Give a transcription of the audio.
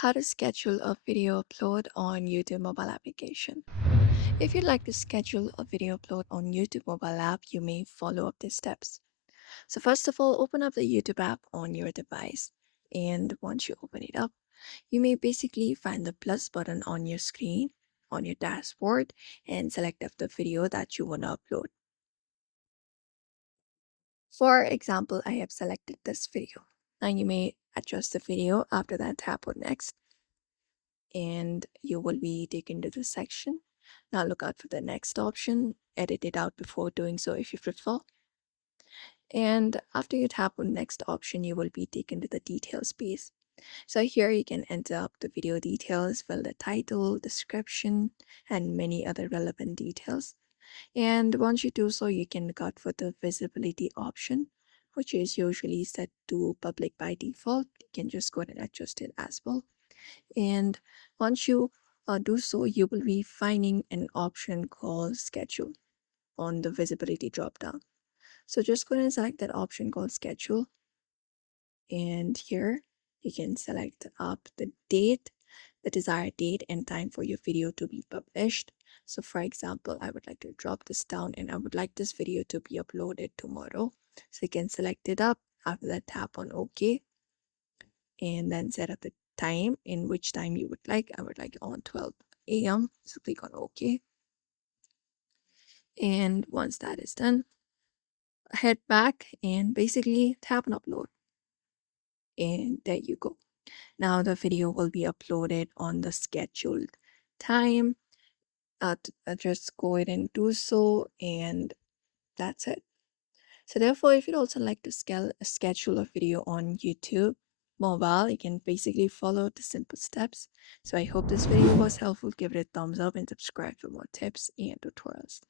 How to schedule a video upload on YouTube mobile application. If you'd like to schedule a video upload on YouTube mobile app, you may follow up these steps. So first of all, open up the YouTube app on your device. And once you open it up, you may basically find the plus button on your screen, on your dashboard, and select the video that you want to upload. For example, I have selected this video. Now you may adjust the video. After that, tap on next and you will be taken to the section. Now look out for the next option, edit it out before doing so if you prefer. And after you tap on next option, you will be taken to the details page. So here you can enter up the video details, fill the title, description, and many other relevant details. And once you do so, you can look out for the visibility option, which is usually set to public by default. You can just go ahead and adjust it as well. And once you do so, you will be finding an option called schedule on the visibility dropdown. So just go ahead and select that option called schedule. And here you can select up the date, the desired date and time for your video to be published. So for example, I would like to drop this down and I would like this video to be uploaded tomorrow. So you can select it up. After that, tap on OK and then set up the time in which time you would like. I would like on 12 a.m. So click on OK. And once that is done, head back and basically tap on upload. And there you go. Now the video will be uploaded on the scheduled time. Just go ahead and do so, and that's it. So therefore, if you'd also like to schedule a video on YouTube mobile, you can basically follow the simple steps. So I hope this video was helpful. Give it a thumbs up and subscribe for more tips and tutorials.